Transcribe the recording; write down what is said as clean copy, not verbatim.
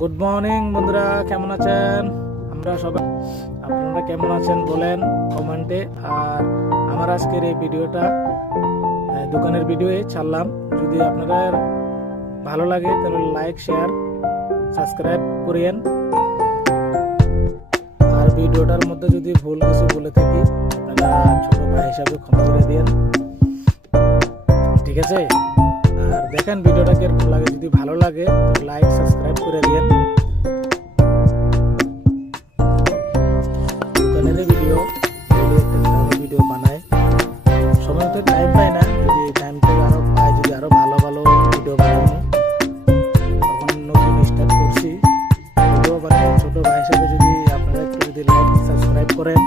Good morning বন্ধুরা, কেমন আছেন? আমরা সবাই, আপনারা কেমন আছেন বলেন কমেন্টে। আর আমার আজকের এই ভিডিওটা দোকানের ভিডিওই ছাড়লাম। যদি আপনাদের ভালো লাগে তাহলে লাইক, শেয়ার, সাবস্ক্রাইব করিয়েন। আর ভিডিওটার মধ্যে যদি ভুল কিছু বলে থাকি আপনারা ছোট ভাই হিসাবে ক্ষমা করে দিয়েন, ঠিক আছে? আর দেখেন ভিডিওটা কিরকম লাগে, যদি ভালো লাগে তো লাইক, সাবস্ক্রাইব করে দিয়েন। দোকানের ভিডিও ভিডিও বানায়, সময় তো টাইম পাই না। যদি টাইম থেকে আরো পাই, যদি আরো ভালো ভালো ভিডিও বানাবো, তখন নতুন স্টার্ট করছি ভিডিও বানাই। ছোট ভাই হিসেবে যদি আপনারা একটু যদি লাইক, সাবস্ক্রাইব করেন